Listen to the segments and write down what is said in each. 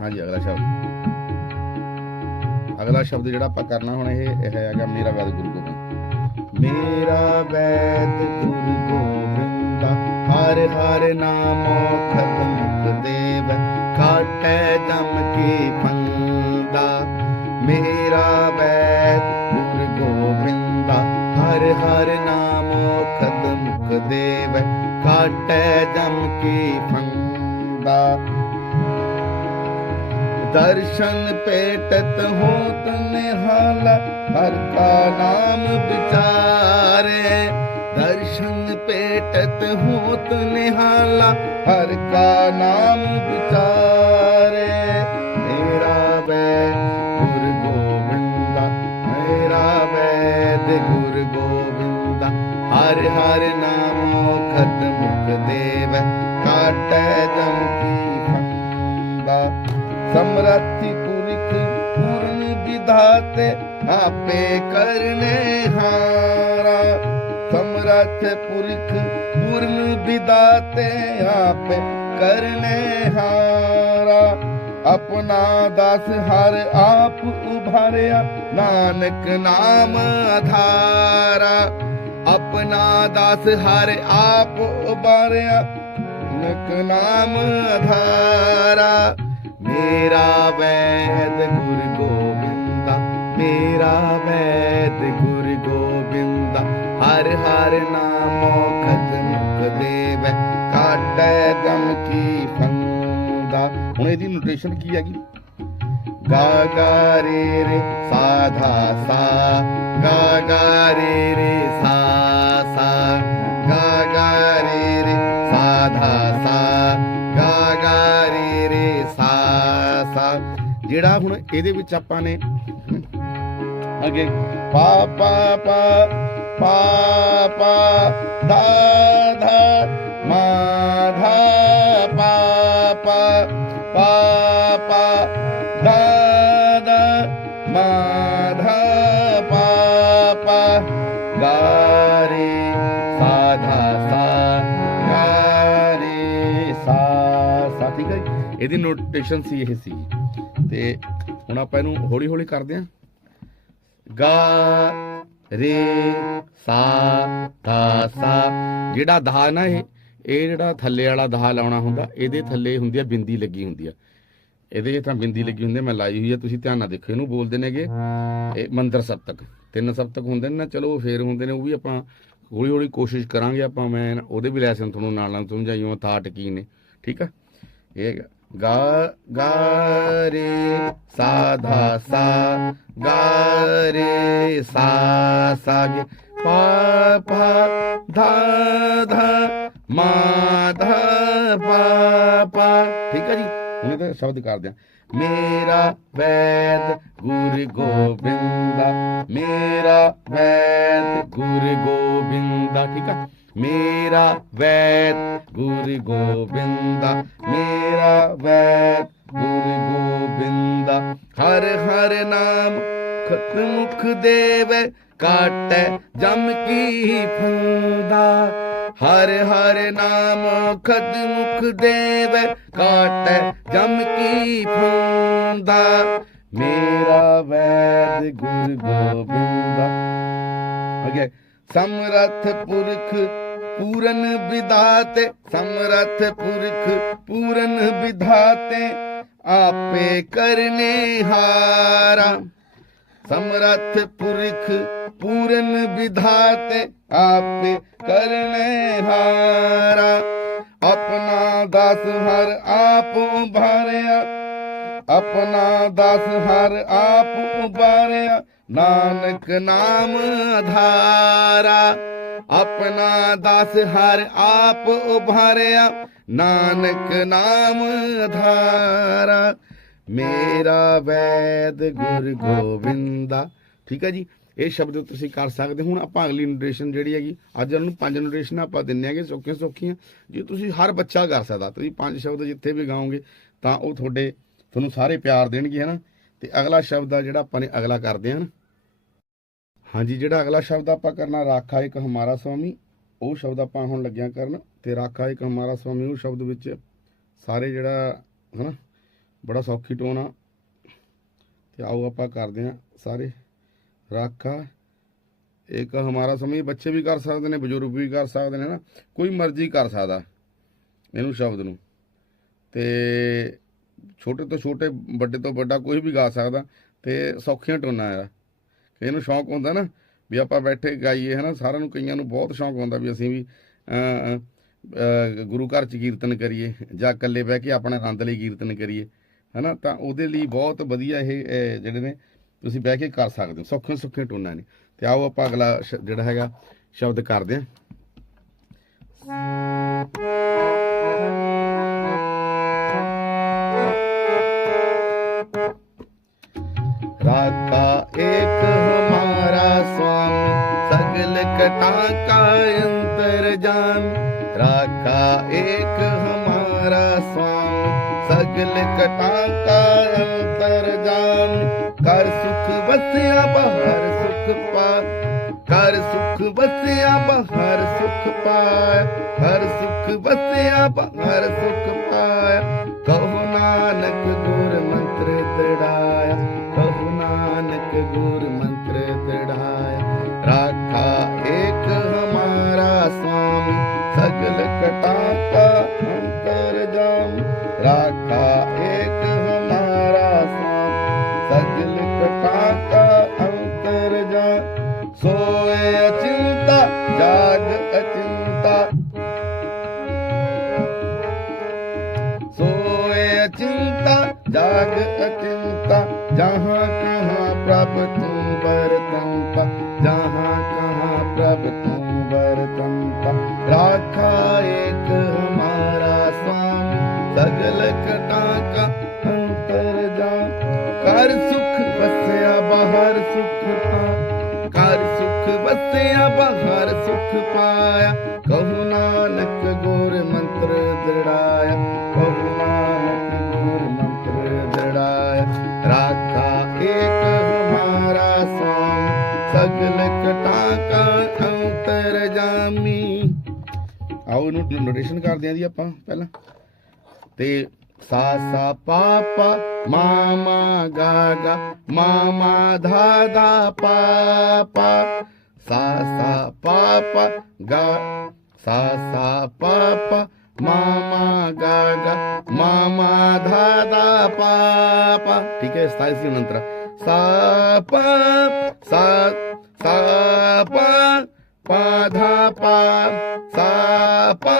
ਹਾਂਜੀ, ਅਗਲਾ ਸ਼ਬਦ। ਅਗਲਾ ਸ਼ਬਦ ਜਿਹੜਾ ਆਪਾਂ ਕਰਨਾ ਹੁਣ ਇਹ ਇਹ ਹੈਗਾ ਮੇਰਾ ਵੈਦ ਗੁਰੂ ਗੋਬਿੰਦ। ਮੇਰਾ ਵੈਦ ਗੁਰੂ ਗੋਬਿੰਦਾ, ਹਰ ਹਰ ਨਾਮੋ ਖਤਮ ਦੇਵ ਕਾਟੈ ਜਮ ਕੀ दर्शन पेटत होत निहाल हर का नाम विचारे दर्शन पेटत होत निहाल हर का नाम ਸਮਰੱਥੀ ਪੁਰਖ ਪੂਰਨ ਵਿਧਾਤੇ ਆਪੇ ਕਰਨੇ ਹਾਰਾ। ਸਮਰੱਥ ਪੁਰਖ ਪੂਰਨ ਵਿਧਾਤੇ ਆਪੇ ਕਰਨੇ ਹਾਰਾ। ਆਪਣਾ ਦਸ ਹਰ ਆਪ ਉਭਾਰਿਆ, ਨਾਨਕ ਨਾਮ ਆਧਾਰਾ ਆਪਣਾ ਦਸ ਹਰ ਆਪ ਉਭਾਰਿਆ, ਨਾਨਕ ਨਾਮ ਆਧਾਰਾ ਮੇਰਾ ਵੈਦ ਗੁਰ ਗੋਬਿੰਦਾ, ਮੇਰਾ ਵੈਦ ਗੁਰ ਗੋਬਿੰਦਾ, ਹਰ ਹਰ ਨਾਮੋ ਖਤ ਮੁਖ ਦੇਵ, ਕਾਟੈ ਗਮ ਕੀ ਫੰਦਾ। ਹੁਣ ਇਹਦੀ ਨੋਟੇਸ਼ਨ ਕੀ ਹੈਗੀ? ਗਾ ਗਾ ਰੇ ਰੇ, ਸਾ ਸਾ, ਗਾ ਜਿਹੜਾ ਹੁਣ ਇਹਦੇ ਵਿੱਚ ਆਪਾਂ ਨੇ ਅੱਗੇ ਪਾ ਪਾ ਪਾ ਪਾ ਪਾ ਧਾ ਧਾ ਇਹਦੀ ਸੀ ਇਹ ਸੀ। ਤੇ ਹੁਣ ਆਪਾਂ ਇਹਨੂੰ ਹੌਲੀ ਹੌਲੀ ਕਰਦੇ ਆਂ ਗਾ, ਰੇ, ਸਾ, ਧਾ, ਸਾ। ਜਿਹੜਾ ਧਾ ਨਾ ਇਹ ਇਹ ਜਿਹੜਾ ਥੱਲੇ ਵਾਲਾ ਧਾ ਲਾਉਣਾ ਹੁੰਦਾ, ਇਹਦੇ ਥੱਲੇ ਹੁੰਦੀ ਆ ਬਿੰਦੀ ਲੱਗੀ ਹੁੰਦੀ ਆ। ਇਹਦੇ 'ਚ ਤਾਂ ਬਿੰਦੀ ਲੱਗੀ ਹੁੰਦੀ ਮੈਂ ਲਾਈ ਹੋਈ ਆ, ਤੁਸੀਂ ਧਿਆਨ ਨਾਲ ਦੇਖੋ, ਇਹਨੂੰ ਬੋਲਦੇ ਨੇਗੇ, ਇਹ ਮੰਦਰ ਸਪਤਕ। ਤਿੰਨ ਸਪਤਕ ਹੁੰਦੇ ਨੇ ਨਾ, ਚਲੋ ਫੇਰ ਹੁੰਦੇ ਨੇ, ਉਹ ਵੀ ਆਪਾਂ ਹੌਲੀ ਹੌਲੀ ਕੋਸ਼ਿਸ਼ ਕਰਾਂਗੇ, ਆਪਾਂ ਮੈਂ ਉਹਦੇ ਵੀ ਲੈਸਨ ਤੁਹਾਨੂੰ ਨਾਲ ਨਾਲ ਸਮਝਾਈਓ ਥਾਟ ਕੀ ਨੇ, ਠੀਕ ਆ? ਇਹ ਹੈਗਾ। ਗਾ ਗਾ ਰੇ ਸਾ ਧਾ ਸਾ ਗਾ ਰੇ ਸਾ ਸਾ ਗੇ ਪਾ ਪਾ ਧਾ ਧਾ ਮਾ ਧਾ ਪਾ ਪਾ ਠੀਕ ਜੀ ਹੁਣ ਇਹਦਾ ਸ਼ਬਦ ਕਰਦੇ ਆ ਮੇਰਾ ਵੈਦ ਗੁਰ ਗੋਬਿੰਦਾ ਮੇਰਾ ਵੈਦ ਗੁਰ ਗੋਬਿੰਦਾ ਠੀਕ ਹੈ ਮੇਰਾ ਵੈਦ ਗੁਰ ਗੋਬਿੰਦਾ ਮੇਰਾ ਵੈਦ ਗੁਰ ਗੋਬਿੰਦਾ ਹਰ ਹਰ ਨਾਮ ਖਤ ਮੁਖ ਦੇਵ, ਕਾਟੈ ਜਮ ਕੀ ਫੰਦਾ ਹਰ ਹਰ ਨਾਮ ਖਤ ਮੁਖ ਦੇਵ, ਕਾਟੈ ਜਮ ਕੀ ਫੰਦਾ ਮੇਰਾ ਵੈਦ ਗੁਰ ਗੋਬਿੰਦਾ ਅਗੇ, ਸਮਰਥ ਪੁਰਖ ਪੂਰਨ ਵਿਧਾਤੇ ਸਮਰਥ ਪੁਰਖ ਪੂਰਨ ਵਿਧਾਤੇ ਆਪੇ ਕਰਨੇ ਹਾਰਾ। ਸਮਰਥ ਪੁਰਖ ਪੂਰਨ ਵਿਧਾਤੇ ਆਪੇ ਕਰਨੇ ਹਾਰਾ। ਆਪਣਾ ਦਸ ਹਰ ਆਪ ਉਭਾਰਿਆ। ਆਪਣਾ ਦਸ ਹਰ ਆਪ ਉਭਾਰਿਆ। ਨਾਨਕ ਨਾਮ ਆਧਾਰਾ ਆਪਣਾ ਦਸ ਹਰ ਆਪ ਉਭਾਰਿਆ। ਨਾਨਕ ਨਾਮ ਆਧਾਰਾ ਮੇਰਾ ਵੈਦ ਗੁਰ ਗੋਬਿੰਦਾ ਠੀਕ ਹੈ ਜੀ, ਇਹ ਸ਼ਬਦ ਤੁਸੀਂ ਕਰ ਸਕਦੇ ਹੋ। ਹੁਣ ਆਪਾਂ ਅਗਲੀ ਨੋਟੇਸ਼ਨ ਜਿਹੜੀ ਹੈਗੀ, ਅੱਜ ਉਹਨਾਂ ਨੂੰ ਪੰਜ ਨੋਟੇਸ਼ਨ ਆਪਾਂ ਦਿੰਨੇ ਆਗੇ ਸੌਖੀਆਂ ਸੌਖੀਆਂ। ਜੇ ਤੁਸੀਂ ਹਰ ਬੱਚਾ ਕਰ ਸਕਦਾ, ਤੁਸੀਂ ਪੰਜ ਸ਼ਬਦ ਜਿੱਥੇ ਵੀ ਗਾਓਗੇ, ਤਾਂ ਉਹ ਤੁਹਾਡੇ ਤੁਹਾਨੂੰ ਸਾਰੇ ਪਿਆਰ ਦੇਣਗੇ ਹਨਾ ਤੇ ਅਗਲਾ ਸ਼ਬਦ ਆ ਜਿਹੜਾ ਆਪਾਂ ਨੇ ਅਗਲਾ ਕਰਦੇ ਹਾਂ ਨਾ। ਹਾਂਜੀ, ਜਿਹੜਾ ਅਗਲਾ ਸ਼ਬਦ ਆਪਾਂ ਕਰਨਾ, ਰਾਖਾ ਇੱਕ ਹਮਾਰਾ ਸਵਾਮੀ, ਉਹ ਸ਼ਬਦ ਆਪਾਂ ਹੁਣ ਲੱਗਿਆ ਕਰਨ ਤੇ ਰਾਖਾ ਇੱਕ ਹਮਾਰਾ ਸਵਾਮੀ, ਉਹ ਸ਼ਬਦ ਵਿੱਚ ਸਾਰੇ ਜਿਹੜਾ, ਹਨਾ, ਬੜਾ ਸੌਖੀ ਟੋਨ ਆ। ਤੇ ਆਓ ਆਪਾਂ ਕਰਦੇ ਆ ਸਾਰੇ। ਰਾਖਾ ਇੱਕ ਹਮਾਰਾ ਸਵਾਮੀ, ਬੱਚੇ ਵੀ ਕਰ ਸਕਦੇ ਨੇ, ਬਜ਼ੁਰਗ ਵੀ ਕਰ ਸਕਦੇ ਨੇ ਨਾ ਕੋਈ ਮਰਜ਼ੀ ਕਰ ਸਕਦਾ ਇਹਨੂੰ ਸ਼ਬਦ ਨੂੰ। ਤੇ ਛੋਟੇ ਤੋਂ ਛੋਟੇ, ਵੱਡੇ ਤੋਂ ਵੱਡਾ ਕੋਈ ਵੀ ਗਾ ਸਕਦਾ ਤੇ ਸੌਖੀਆਂ ਟੋਨਾਂ ਆ। ਇਹਨੂੰ ਸ਼ੌਂਕ ਹੁੰਦਾ ਨਾ ਵੀ ਆਪਾਂ ਬੈਠੇ ਗਾਈਏ ਹਨਾ, ਸਾਰਿਆਂ ਨੂੰ ਕਈਆਂ ਨੂੰ ਬਹੁਤ ਸ਼ੌਂਕ ਹੁੰਦਾ ਵੀ ਅਸੀਂ ਵੀ ਗੁਰੂ ਘਰ ਚ ਕੀਰਤਨ ਕਰੀਏ ਜਾਂ ਇਕੱਲੇ ਬਹਿ ਕੇ ਆਪਣੇ ਆਨੰਦ ਲਈ ਕੀਰਤਨ ਕਰੀਏ, ਹਨਾ, ਤਾਂ ਉਹਦੇ ਲਈ ਬਹੁਤ ਵਧੀਆ ਇਹ ਜਿਹੜੇ ਨੇ, ਤੁਸੀਂ ਬਹਿ ਕੇ ਕਰ ਸਕਦੇ ਹੋ, ਸੌਖੇ ਸੁੱਖੇ ਟੋਨਾਂ ਨੇ। ਤੇ ਆਓ ਆਪਾਂ ਅਗਲਾ ਸ਼- ਜਿਹੜਾ ਹੈਗਾ, ਸ਼ਬਦ ਕਰਦੇ ਹਾਂ। ਸਗਲ ਕਟਾ ਕਾ ਅੰਤਰ ਜਾਨ ਰਾਖਾ ਏਕ ਹਮਾਰਾ ਸਵਾਮ ਸਗਲ ਕਟਾ ਕਾ ਅੰਤਰ ਜਾਨ ਕਰ ਸੁਖ ਵਸਿਆ ਬਹਰ ਸੁਖ ਪਾ ਕਰ ਸੁਖ ਵਸਿਆ ਬਹਰ ਸੁਖ ਪਾ ਕਰ ਸੁਖ ਵਸਿਆ ਬਹਰ ਸੁਖ ਜਾ। ਸੋਏ ਅਚਿੰਤਾ, ਜਾਗ ਅਚਿੰਤਾ। ਸੋਏ ਅਚਿੰਤਾ, ਜਾਗ ਅਚਿੰਤਾ। ਜਹਾਂ ਕਹਾਂ ਪ੍ਰਭ ਤੂੰ ਵਰਤੰਤਾ। ਜਹਾਂ ਕਹਾਂ ਪ੍ਰਭ ਤੂੰ ਵਰਤੰਤਾ। ਰਾਖਾ ਇੱਕ ਹਮਾਰਾ ਸਵਾਮੀ ਸਗਲ ਕਟਾ ਕਾ ਅੰਤਰ ਜਾ। ਕਰ ਸੁਖ ਵਸਿਆ, ਬਾਹਰ ਸੁਖ ਤਾ ਵਸਿਆ ਬਹਾਰ ਸੁਖ ਪਾਇਆ। ਕਹੂ ਨਾਨਕ ਗੁਰ ਮੰਤਰ ਦੜਾਇਆ। ਕਹੂ ਨਾਨਕ ਗੁਰ ਮੰਤਰ ਦੜਾਇਆ। ਰਾਖਾ ਏਕ ਹਮਾਰਾ ਸਾਮ। ਸਗਲ ਕਟਾ ਕਾ ਅੰਤਰ ਜਾਮੀ ਆਓ ਇਹਨੂੰ ਨੋਟੇਸ਼ਨ ਕਰਦੇ ਆਂ ਜੀ ਆਪਾਂ ਪਹਿਲਾਂ। ਤੇ ਸਾ ਸਾ ਪਾ ਮਾ ਮਾ ਗਾ ਗਾ, ਮਾ ਮਾ ਧਾ ਧਾ ਪਾ। సా సా పాప గా సా సా పాప మామా గా గా మామా ధా దా పాప ठीक है स्थायिक नंतर सा पा सा सा पा पा धा पा सा पा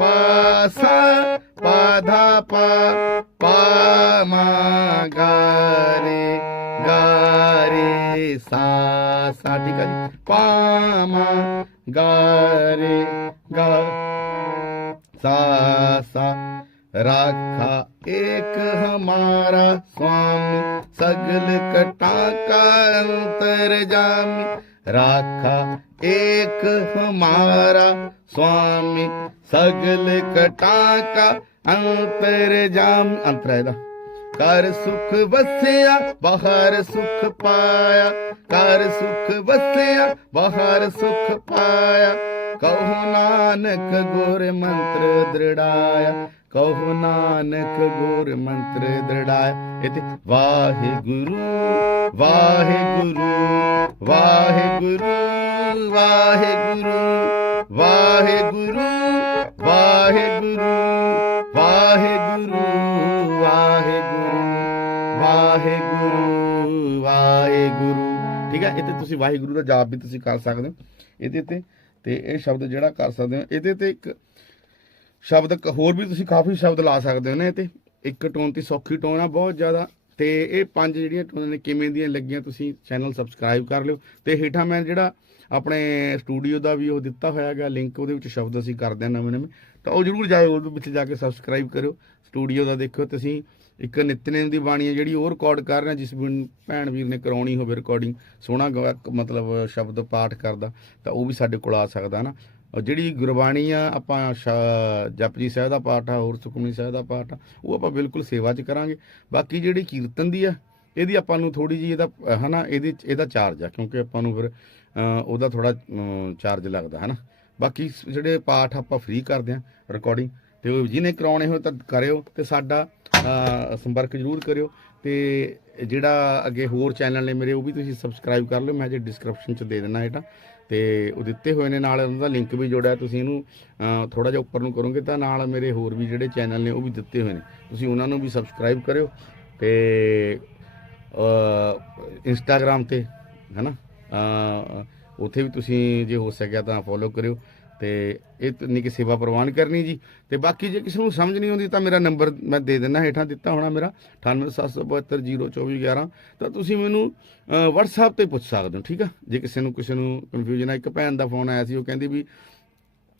pa sa pa dha pa pa ma ga re ga re sa sa ਠੀਕ ਹੈ ਜੀ ਪਾ ਮਾ ਗਾ ਰੇ ਗਾ ਸਾ ਸਾ राखा एक हमारा स्वामी सगल कटा का अंतर जामी ਰਾਖਾ, ਏਕ ਹਮਾਰਾ ਸੁਆਮੀ ਸਗਲ ਕਟਾਂ ਕਾ ਅੰਤਰ ਜਾਮ, ਅੰਤਰ ਦਾ ਕਰ ਸੁਖ ਵਸਿਆ, ਬਾਹਰ ਸੁਖ ਪਾਇਆ। ਕਰ ਸੁਖ ਵਸਿਆ, ਬਾਹਰ ਸੁਖ ਪਾਇਆ। ਕਹੋ ਨਾਨਕ ਗੁਰ ਮੰਤਰ ਦ੍ਰਿੜਾਇਆ। ਕਹੋ ਨਾਨਕ ਗੁਰ ਮੰਤਰ ਦ੍ਰਿੜਾਇਆ। ਇਤੇ ਵਾਹਿਗੁਰੂ ਵਾਹਿਗੁਰੂ। ਵਾਹਿਗੁਰੂ ਵਾਹਿਗੁਰੂ ਵਾਹਿਗੁਰੂ ਵਾਹਿਗੁਰੂ ਵਾਹਿਗੁਰੂ ਵਾਹਿਗੁਰੂ ਵਾਹਿਗੁਰੂ ਵਾਹਿਗੁਰੂ। ਠੀਕ ਹੈ, ਇੱਥੇ ਤੁਸੀਂ ਵਾਹਿਗੁਰੂ ਦਾ ਜਾਪ ਵੀ ਤੁਸੀਂ ਕਰ ਸਕਦੇ ਹੋ। ਇਹਦੇ ਤੇ ਤੇ ਇਹ ਸ਼ਬਦ ਜਿਹੜਾ ਕਰ ਸਕਦੇ ਹੋ, ਇਹਦੇ ਤੇ ਇੱਕ ਸ਼ਬਦ ਹੋਰ ਵੀ ਤੁਸੀਂ ਕਾਫੀ ਸ਼ਬਦ ਲਾ ਸਕਦੇ ਹੋ ਨੇ ਤੇ ਇੱਕ ਟੋਨ ਤੇ ਸੌਖੀ ਟੋਨ ਆ, ਬਹੁਤ ਜ਼ਿਆਦਾ ਤੇ ਇਹ ਪੰਜ ਜਿਹੜੀਆਂ ਟੋਨਾਂ ਨੇ ਕਿਵੇਂ ਦੀਆਂ ਲੱਗੀਆਂ, ਤੁਸੀਂ ਚੈਨਲ ਸਬਸਕ੍ਰਾਈਬ ਕਰ ਲਿਓ। ਤੇ ਹੇਠਾਂ ਮੈਂ ਜਿਹੜਾ ਆਪਣੇ ਸਟੂਡੀਓ ਦਾ ਵੀ ਉਹ ਦਿੱਤਾ ਹੋਇਆ ਹੈਗਾ ਲਿੰਕ ਉਹਦੇ ਵਿੱਚ ਸ਼ਬਦ ਅਸੀਂ ਕਰਦੇ ਹਾਂ ਨਵੇਂ ਨਵੇਂ। ਤਾਂ ਉਹ ਜਰੂਰ ਜਾਇਓ, ਉਹਦੇ ਵਿੱਚ ਜਾ ਕੇ ਸਬਸਕ੍ਰਾਈਬ ਕਰਿਓ। ਸਟੂਡੀਓ ਦਾ ਦੇਖਿਓ ਤੁਸੀਂ ਇੱਕ ਨਿਤਨੇਮ ਦੀ ਬਾਣੀ ਹੈ, ਜਿਹੜੀ ਉਹ ਰਿਕਾਰਡ ਕਰ ਰਿਹਾ ਜਿਸ ਭੈਣ ਵੀਰ ਨੇ ਕਰਾਉਣੀ ਹੋਵੇ ਰਿਕਾਰਡਿੰਗ ਸੋਹਣਾ ਗਾ- ਮਤਲਬ ਸ਼ਬਦ ਪਾਠ ਕਰਦਾ, ਤਾਂ ਉਹ ਵੀ ਸਾਡੇ ਕੋਲ ਆ ਸਕਦਾ ਨਾ। ਔਰ ਜਿਹੜੀ ਗੁਰਬਾਣੀ ਆ ਆਪਾਂ ਸ਼ਾ- ਜਪਜੀ ਸਾਹਿਬ ਦਾ ਪਾਠ ਆ ਹੋਰ ਸੁਖਮਨੀ ਸਾਹਿਬ ਦਾ ਪਾਠ ਆ ਉਹ ਆਪਾਂ ਬਿਲਕੁਲ ਸੇਵਾ 'ਚ ਕਰਾਂਗੇ। ਬਾਕੀ ਜਿਹੜੀ ਕੀਰਤਨ ਦੀ ਆ ਇਹਦੀ ਆਪਾਂ ਨੂੰ ਥੋੜੀ ਜੀ ਇਹਦਾ ਅ, ਹਨਾ ਇਹਦੀ ਇਹਦਾ ਚਾਰਜ ਆ ਕਿਉਂਕਿ ਆਪਾਂ ਨੂੰ ਫਿਰ ਉਹਦਾ ਥੋੜਾ ਚਾਰਜ ਲੱਗਦਾ ਹਨਾ। ਬਾਕੀ ਜਿਹੜੇ ਪਾਠ ਆਪਾਂ ਫ੍ਰੀ ਕਰਦੇ ਆ ਰਿਕਾਰਡਿੰਗ ਤੇ ਜਿਹਨੇ ਕਰਾਉਣੇ ਹੋਏ ਤਾਂ ਕਰਿਓ ਤੇ ਸਾਡਾ ਸੰਪਰਕ ਜ਼ਰੂਰ ਕਰਿਓ। ਤੇ ਜਿਹੜਾ ਅੱਗੇ ਹੋਰ ਚੈਨਲ ਨੇ ਮੇਰੇ ਉਹ ਵੀ ਤੁਸੀਂ ਸਬਸਕ੍ਰਾਈਬ ਕਰ ਲਿਓ ਮੈਂ ਜੇ ਡਿਸਕ੍ਰਿਪਸ਼ਨ ਚ ਦੇ ਦੇਣਾ ਹੇਠਾਂ। ਤੇ ਉਹ ਦਿੱਤੇ ਹੋਏ ਨੇ ਨਾਲ ਉਹਨਾਂ ਦਾ ਲਿੰਕ ਵੀ ਜੋੜਿਆ ਤੁਸੀਂ ਇਹਨੂੰ ਥੋੜਾ ਜਿਹਾ ਉੱਪਰ ਨੂੰ ਕਰੋਗੇ ਤਾਂ ਨਾਲ ਮੇਰੇ ਹੋਰ ਵੀ ਜਿਹੜੇ ਚੈਨਲ ਨੇ ਉਹ ਵੀ ਦਿੱਤੇ ਹੋਏ ਨੇ। ਤੁਸੀਂ ਉਹਨਾਂ ਨੂੰ ਵੀ ਸਬਸਕ੍ਰਾਈਬ ਕਰਿਓ ਤੇ ਇੰਸਟਾਗ੍ਰam ਤੇ ਹੈਨਾ? ਅ, ਉੱਥੇ ਵੀ ਤੁਸੀਂ ਜੇ ਹੋ ਸਕਿਆ ਤਾਂ ਫੋਲੋ ਕਰਿਓ। ਤੇ ਇਹ ਨਹੀਂ ਕਿ ਸੇਵਾ ਪ੍ਰਵਾਨ ਕਰਨੀ ਜੀ। ਤੇ ਬਾਕੀ ਜੇ ਕਿਸੇ ਨੂੰ ਸਮਝ ਨਹੀਂ ਆਉਂਦੀ ਤਾਂ ਮੇਰਾ ਨੰਬਰ ਮੈਂ ਦੇ ਦਿੰਦਾ ਹੇਠਾਂ ਦਿੱਤਾ ਹੋਣਾ ਮੇਰਾ 9877702411 ਤਾਂ ਤੁਸੀਂ ਮੈਨੂੰ ਅ, WhatsApp ਤੇ ਪੁੱਛ ਸਕਦੇ ਹੋ ਠੀਕ ਆ? ਜੇ ਕਿਸੇ ਨੂੰ ਕਿਸੇ ਨੂੰ ਕਨਫਿਊਜ਼ਨ ਆ ਇੱਕ ਭੈਣ ਦਾ ਫੋਨ ਆਇਆ ਸੀ ਉਹ ਕਹਿੰਦੀ ਵੀ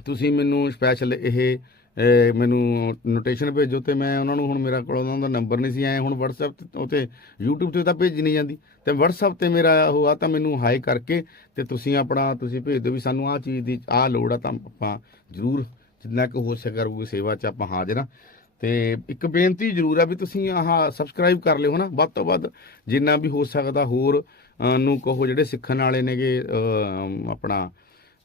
ਤੁਸੀਂ ਮੈਨੂੰ ਸਪੈਸ਼ਲ ਇਹ ਮੈਨੂੰ ਨੋਟੇਸ਼ਨ ਭੇਜੋ ਤੇ ਮੈਂ ਉਹਨਾਂ ਨੂੰ ਹੁਣ ਮੇਰਾ ਕੋਲ ਉਹਨਾਂ ਦਾ ਨੰਬਰ ਨਹੀਂ ਸੀ ਆਇਆ ਹੁਣ WhatsApp ਤੇ ਉਤੇ YouTube ਤੇ ਤਾਂ ਭੇਜੀ ਨਹੀਂ ਜਾਂਦੀ। ਤੇ WhatsApp ਤੇ ਮੇਰਾ ਉਹ ਆ ਤਾਂ ਮੈਨੂੰ ਹਾਈ ਕਰਕੇ ਤੇ ਤੁਸੀਂ ਆਪਣਾ, ਤੁਸੀਂ ਭੇਜ ਦਿਓ ਵੀ ਸਾਨੂੰ ਆਹ ਚੀਜ਼ ਦੀ ਆਹ ਲੋੜ ਆ ਤਾਂ ਆਪਾਂ ਜ਼ਰੂਰ ਜਿੰਨਾ ਕੁ ਹੋ ਸਕੇ ਕਰੂਗੀ ਸੇਵਾ 'ਚ ਆਪਾਂ ਹਾਜ਼ਰ ਹਾਂ। ਤੇ ਇੱਕ ਬੇਨਤੀ ਜ਼ਰੂਰ ਆ ਵੀ ਤੁਸੀਂ ਆਹ ਸਬਸਕ੍ਰਾਈਬ ਕਰ ਲਿਓ ਨਾ ਵੱਧ ਤੋਂ ਵੱਧ ਜਿੰਨਾ ਵੀ ਹੋ ਸਕਦਾ ਹੋਰ ਨੂੰ ਕਹੋ ਜਿਹੜੇ ਸਿੱਖਣ ਵਾਲੇ ਨੇਗੇ ਆਪਣਾ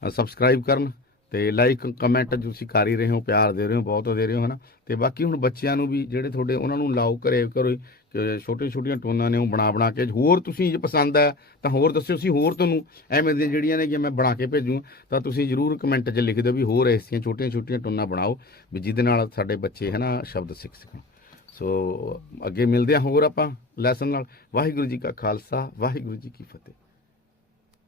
ਸਬਸਕ੍ਰਾਈਬ ਕਰਨ। ਤੇ ਲਾਈਕ ਕਮੈਂਟ ਤੁਸੀਂ ਕਰ ਹੀ ਰਹੇ ਹੋ, ਪਿਆਰ ਦੇ ਰਹੇ ਹੋ, ਬਹੁਤ ਦੇ ਰਹੇ ਹੋ, ਹਨਾ? ਤੇ ਬਾਕੀ ਹੁਣ ਬੱਚਿਆਂ ਨੂੰ ਵੀ ਜਿਹੜੇ ਤੁਹਾਡੇ ਉਹਨਾਂ ਨੂੰ ਲਾਓ ਕਰੇ ਕਰੋ ਛੋਟੀਆਂ ਛੋਟੀਆਂ ਟੋਨਾਂ ਨੇ ਉਹ ਬਣਾ ਬਣਾ ਕੇ, ਹੋਰ ਤੁਸੀਂ ਜੇ ਪਸੰਦ ਆ, ਤਾਂ ਹੋਰ ਦੱਸਿਓ ਅਸੀਂ ਹੋਰ ਤੁਹਾਨੂੰ ਐਵੇਂ ਦੀਆਂ ਜਿਹੜੀਆਂ ਨੇ ਕਿ ਮੈਂ ਬਣਾ ਕੇ ਭੇਜੂ, ਤਾਂ ਤੁਸੀਂ ਜਰੂਰ ਕਮੈਂਟ 'ਚ ਲਿਖ ਦਿਓ ਵੀ ਹੋਰ ਐਸੀਆਂ ਛੋਟੀਆਂ ਛੋਟੀਆਂ ਟੋਨਾਂ ਬਣਾਓ, ਵੀ ਜਿਹਦੇ ਨਾਲ ਸਾਡੇ ਬੱਚੇ, ਹਨਾ, ਸ਼ਬਦ ਸਿੱਖ ਸਕਣ। ਸੋ ਅੱਗੇ ਮਿਲਦੇ ਹਾਂ ਹੋਰ ਆਪਾਂ ਲੈਸਨ ਨਾਲ। ਵਾਹਿਗੁਰੂ ਜੀ ਕਾ ਖਾਲਸਾ, ਵਾਹਿਗੁਰੂ ਜੀ ਕੀ ਫਤਿਹ।